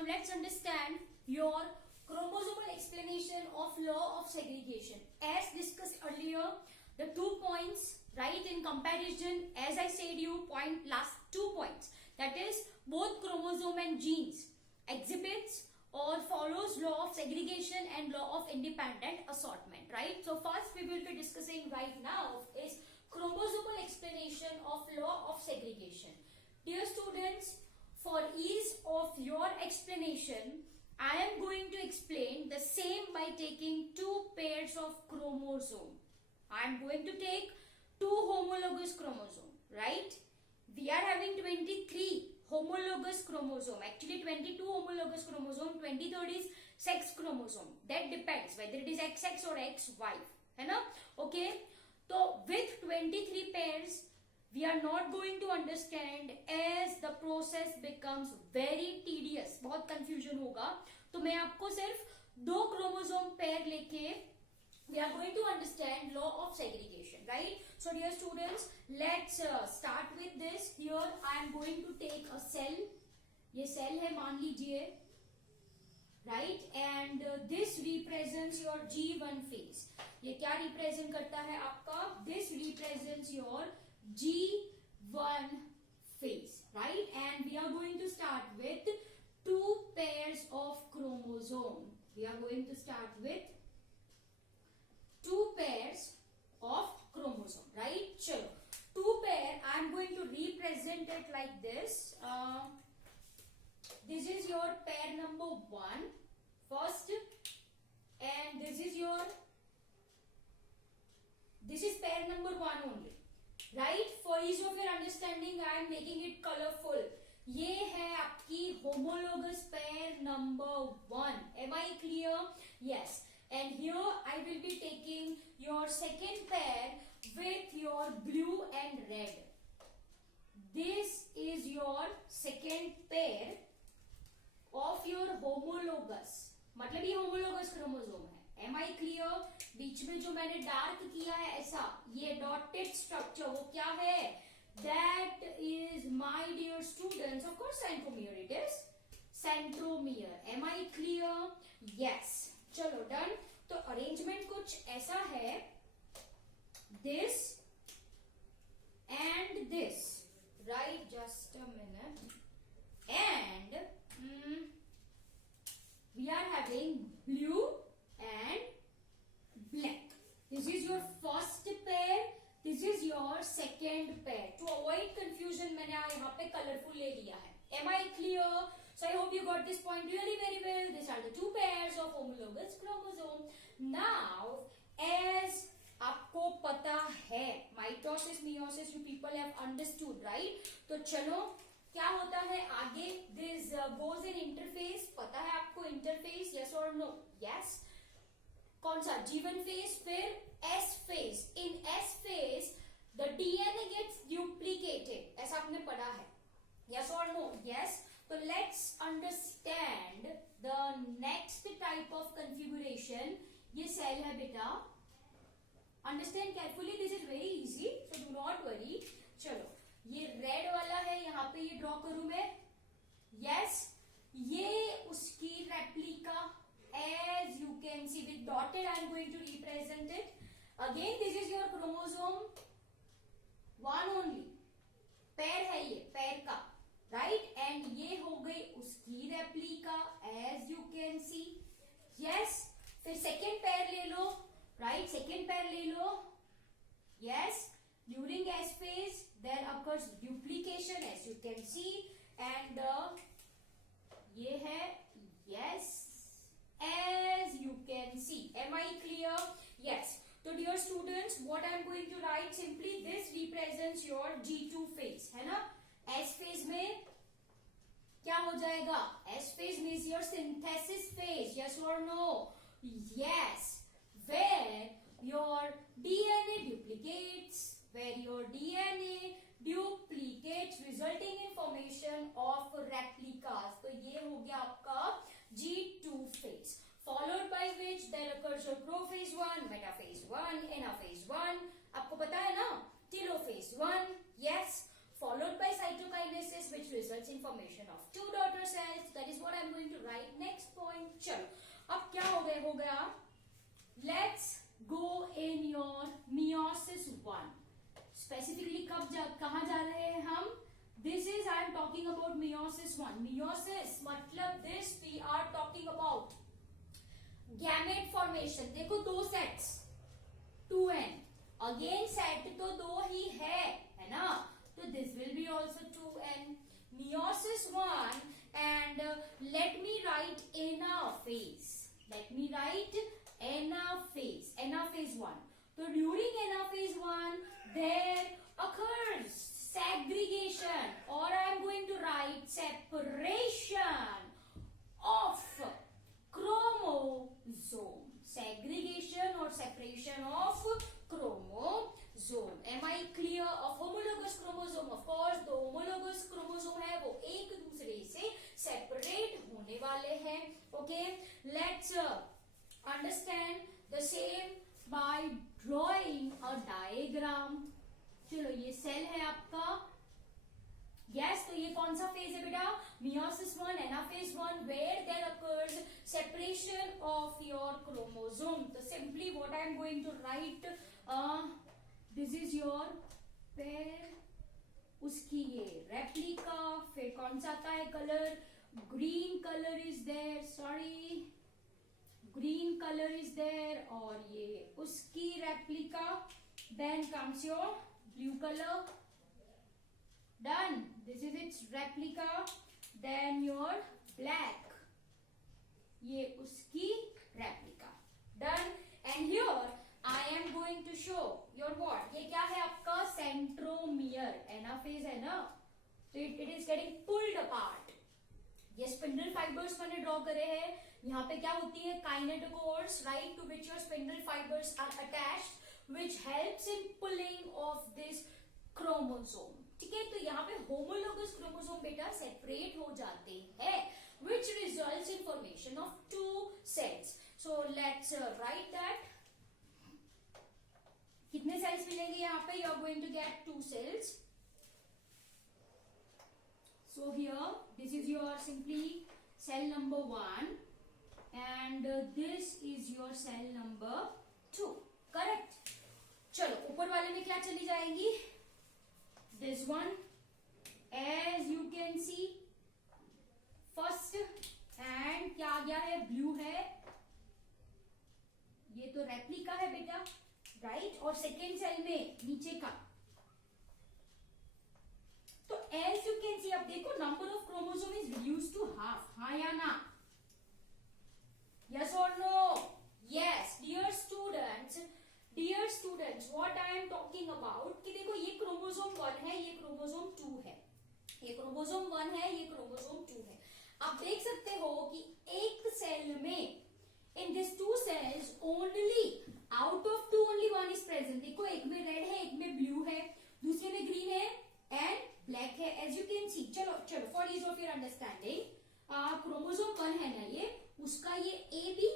now let's understand your chromosomal explanation of law of segregation. As discussed earlier, the 2 points, right, in comparison, as I said you, last 2 points, that is both chromosome and genes exhibits or follows law of segregation and law of independent assortment, right? So first we will be discussing right now is chromosomal explanation of law of segregation. Dear students, for ease of your explanation, I am going to explain the same by taking 2 pairs of chromosome. I am going to take 2 homologous chromosome, right? We are having 23 homologous chromosome, actually 22 homologous chromosome, 23rd is sex chromosome. That depends whether it is XX or XY, है ना? Okay, so with 23 pairs, we are not going to understand as the process becomes very tedious. बहुत confusion होगा, तो मैं आपको सिर्फ 2 chromosome pair लेके we are going to understand law of segregation, right? So dear students, let's start with this. Here I am going to take a cell. ये cell है मान लीजिए, right? And this represents your G1 phase. ये क्या represent करता है आपका? This represents your G1 phase, right? And we are going to start with 2 pairs of chromosome. We are going to start with 2 pairs of chromosome, right? Chalo, 2 pair, I am going to represent it like this. This is your pair number 1 first, and this is pair number 1 only, right? For ease of your understanding, I am making it colorful. ये है आपकी homologous pair number 1. Am I clear? Yes. And here I will be taking your second pair with your blue and red. This is your second pair of your homologous. मतलब ये homologous chromosome है. Am I clear? बीच में जो मैंने dark किया है ऐसा, ये dotted structure वो क्या है? That is, my dear students, of course centromere it is. Centromere. Am I clear? Yes. चलो डन. तो अरेंजमेंट कुछ ऐसा है, this and this, right? Just a minute. And we are having blue and black. This is your first pair, this is your second pair. To avoid confusion मैंने यहाँ पे colourful ले लिया है. Am I clear? So I hope you got this point really very well. These are the 2 pairs of homologous chromosome. Now, as आपको पता है, mitosis, meiosis, you people have understood, right? तो चलो, क्या होता है आगे? This goes in interphase. पता है आपको interphase? Yes or no? Yes. कौन सा? G1 phase, फिर S phase. In S phase, the DNA gets duplicated. ऐसा आपने पढ़ा है. Yes or no? Yes. So let's understand the next type of configuration. ये cell है बेटा. Understand carefully. This is very easy. So do not worry. चलो, ये red वाला है, यहाँ पे ये draw करूँ मैं. Yes. ये उसकी replica. As you can see with dotted, I am going to represent it. Again, this is your chromosome 1 only. Pair है ये, pair का. Right? And ये हो गई उसकी replica, as you can see. Yes. फिर सेकेंड पैर ले लो, right? सेकेंड पैर ले लो. Yes. During S phase there occurs duplication, as you can see. And ये है, yes, as you can see. Am I clear? Yes. So dear students, what I am going to write simply, this represents your G2 phase, है ना? S phase में क्या हो जाएगा? S phase means your synthesis phase. Yes or no? Yes. Where your DNA duplicates, resulting in formation of replicas. तो ये हो गया आपका G2 phase. Followed by which there occurs your prophase 1, metaphase 1, anaphase 1. आपको पता है ना? Telophase 1. Yes. Followed by cytokinesis, which results in formation of 2 daughter cells. That is what I am going to हो गया. Let's go in your meiosis 1. Specifically कहाँ जा रहे हैं हम? This is I am talking about meiosis 1. Meiosis मतलब this we are talking about gamete formation. देखो दो सेट्स 2n. अगेन सेट तो दो ही है ना, तो this will be also 2n. Meiosis 1 and let me write anaphase. Let me write anaphase. Anaphase 1. So during anaphase 1 there occurs segregation, or I am going to write separation of chromosome. Segregation or separation of chromosome. Am I clear? Of homologous chromosome, of course the homologous chromosome है वो एक दूसरे से separate होने वाले हैं. Okay, let's understand the same by drawing a diagram. चलो ये सेल है आपका. Yes, तो ये कौन सा फेज है बेटा? Meiosis 1, anaphase 1, where there occurs separation of your chromosome. So simply what I am going to write, this is your pair, उसकी ये replica. फिर कौन सा आता है colour? Green color is there. Sorry, green color is there. और ये उसकी replica. Then comes your blue color. Done. This is its replica. Then your black. ये उसकी replica. Done. And here I am going to show your what? ये क्या है आपका? Centromere. Anaphase है ना? So it is getting pulled apart. ये spindle fibers मैंने ड्रॉ करे हैं. यहाँ पे क्या होती है? Kinetochores, right, to which your spindle fibers are attached, which helps in pulling of this chromosome. ठीक है, तो यहाँ पे homologous chromosome बेटा separate हो जाते हैं, which results in formation of two cells. So let's write that. कितने cells मिलेंगे यहाँ पे? You are going to get two cells. So here this is your simply cell number 1 and this is your cell number 2. Correct? चलो ऊपर वाले में क्या चली जाएंगी? This one, as you can see, first and क्या आ गया है? Blue है. ये तो replica है बेटा, right? और second cell में नीचे का. तो as you can see, अब देखो number of chromosome is reduced to half. हाँ या ना? Yes or no? Yes, dear students. Dear students, what I am talking about कि देखो ये क्रोमोसोम 1 है, ये क्रोमोसोम 2 है. ये क्रोमोसोम 1 है, ये क्रोमोसोम 2 है. आप देख सकते हो कि एक सेल में in these two cells only out of two only one is present. देखो एक में रेड है, एक में ब्लू है, दूसरे में ग्रीन है एंड ब्लैक है. as you can see. चलो चलो for ease of your understanding, chromosome 1 है ना, ये उसका ये ए बी,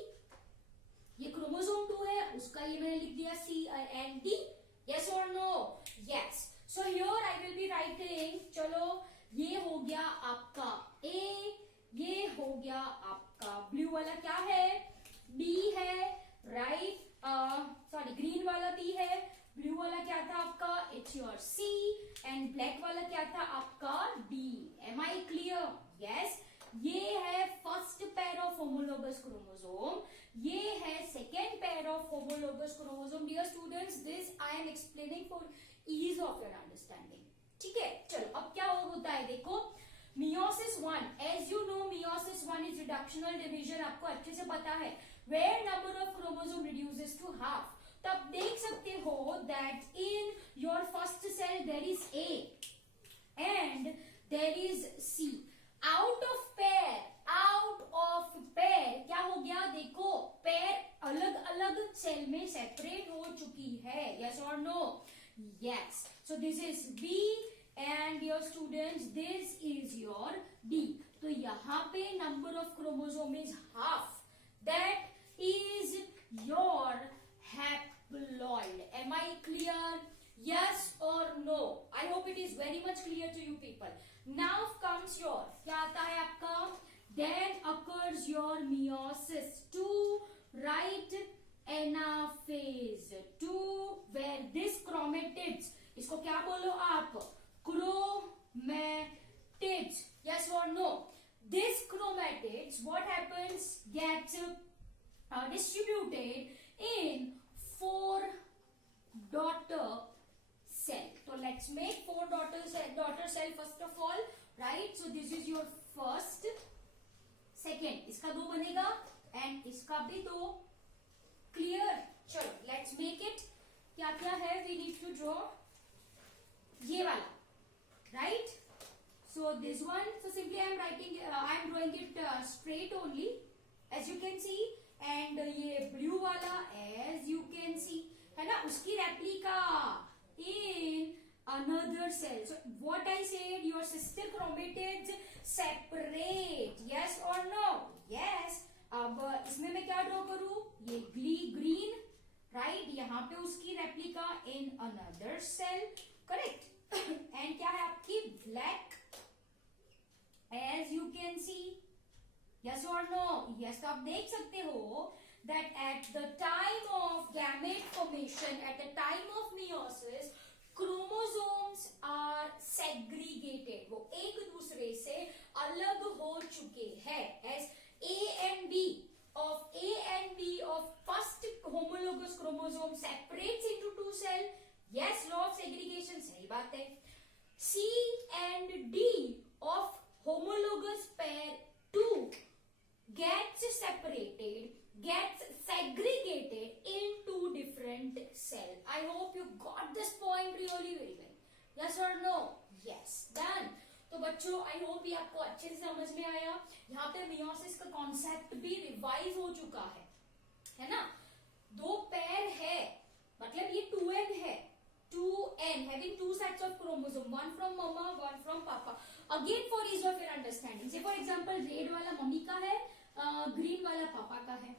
ये क्रोमोसोम 2 है, उसका ये मैंने लिख दिया C and D. Yes or no? Yes. So here I will be writing. चलो ये हो गया आपका A, ये हो गया आपका ब्लू वाला क्या है? B है, right? सॉरी ग्रीन वाला B है, ब्लू वाला क्या था आपका? It's your C and black वाला क्या था आपका? D. Am I clear? Yes. ये है first pair of homologous chromosome, ये है second pair of homologous chromosome. Dear students, this I am explaining for ease of your understanding. ठीक है, चलो अब क्या होता है देखो. meiosis 1, as you know meiosis 1 is reductional division, आपको अच्छे से पता है, where number of chromosome reduces to half. तब देख सकते हो that in your first cell there is A and there is C. out of pair क्या हो गया? देखो पेयर अलग अलग सेल में सेपरेट हो चुकी है. yes or no? yes. so this is B and your students this is your D. तो यहाँ पे number of chromosome is half. that is your haploid. am I clear? yes or no? I hope it is very much clear to you people. now comes your क्या आता है आपका? then occurs your meiosis 2 right anaphase 2 where this chromatids, इसको क्या बोलो आप, chromatids, yes और no, this chromatids what happens gets distributed in 4 daughter cell. So let's make 4 daughter cell first of all, right? So this is your first, second, इसका 2 बनेगा and इसका भी 2, clear? चलो let's make it. क्या क्या है, we need to draw ये वाला, right? So this one, so simply I am writing, I am drawing it straight only, as you can see, and ये blue वाला as you can see, है ना, उसकी replica in another cell. So what I said, your sister chromatids separate, yes or no? Yes. अब इसमें मैं क्या draw करूं, ये ग्रीन, राइट, यहाँ पे उसकी replica in another cell, correct, and क्या है आपकी black, as you can see, yes or no? Yes. तो आप देख सकते हो that at the time of gamete formation, at the time of meiosis, chromosomes are segregated, वो एक दूसरे से अलग हो चुके हैं, as A and B of first homologous chromosome separates into 2 cells. Yes, law of segregation, सही बात है. C and D of homologous pair 2 gets separated, gets segregated into different cells. I hope you got this point really very well. Yes or no? Yes. Done. तो बच्चों I hope ये आपको अच्छे से समझ में आया. यहाँ पे मियोसिस का कॉन्सेप्ट भी रिवाइज हो चुका है ना. 2 पेयर है, मतलब ये 2n है, 2n having 2 sets of chromosome, one from mama, one from papa. Again for ease of your understanding, say for example red वाला मम्मी का है, ग्रीन वाला पापा का है,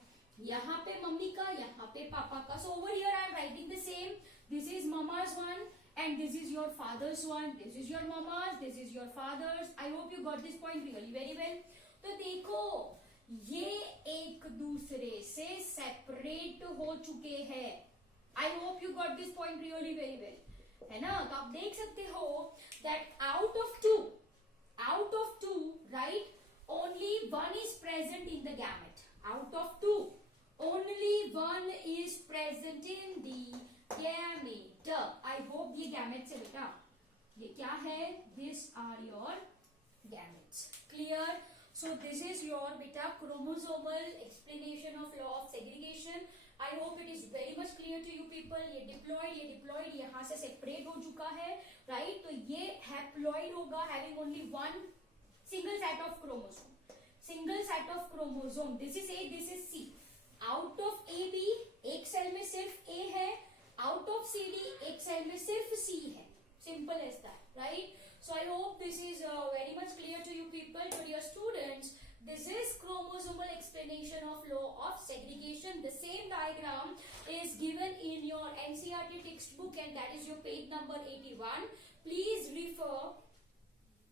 यहाँ पे मम्मी का, यहाँ पे पापा का. So over here I am writing the same. This is mama's one and this is your father's one. This is your mama's, this is your father's. I hope you got this point really very well. तो देखो ये एक दूसरे से separate हो चुके हैं. I hope you got this point really very well, है ना. तो आप देख सकते हो that out of two, right, only one is present in the gamete. Out of 2, only one is present in the gamete. I hope ये gametes है बेटा, ये क्या है, these are your gametes. Clear? So this is your beta chromosomal explanation of law of segregation. I hope it is very much clear to you people. ये diploid यहाँ से separate हो चुका है, right? तो ये haploid होगा, having only one single set of chromosome. This is A, this is C. Out of AB एक सेल में सिर्फ A है, out of CD एक सेल में सिर्फ C है. Simple as that, right? So I hope this is very much clear to you people. To your students, this is chromosomal explanation of law of segregation. The same diagram is given in your NCERT textbook and that is your page number 81. Please refer.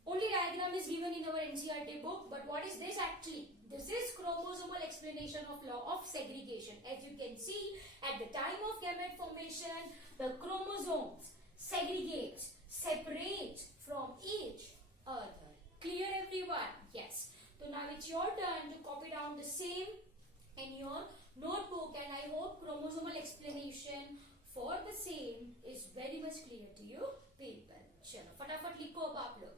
Only diagram is given in our NCERT book, but what is this actually? This is chromosomal explanation of law of segregation. As you can see, at the time of gamete formation, the chromosomes separate from each other. Clear everyone? Yes. So now it's your turn to copy down the same in your notebook and I hope chromosomal explanation for the same is very much clear to you people. चलो फटाफट लिखो अब आप लोग.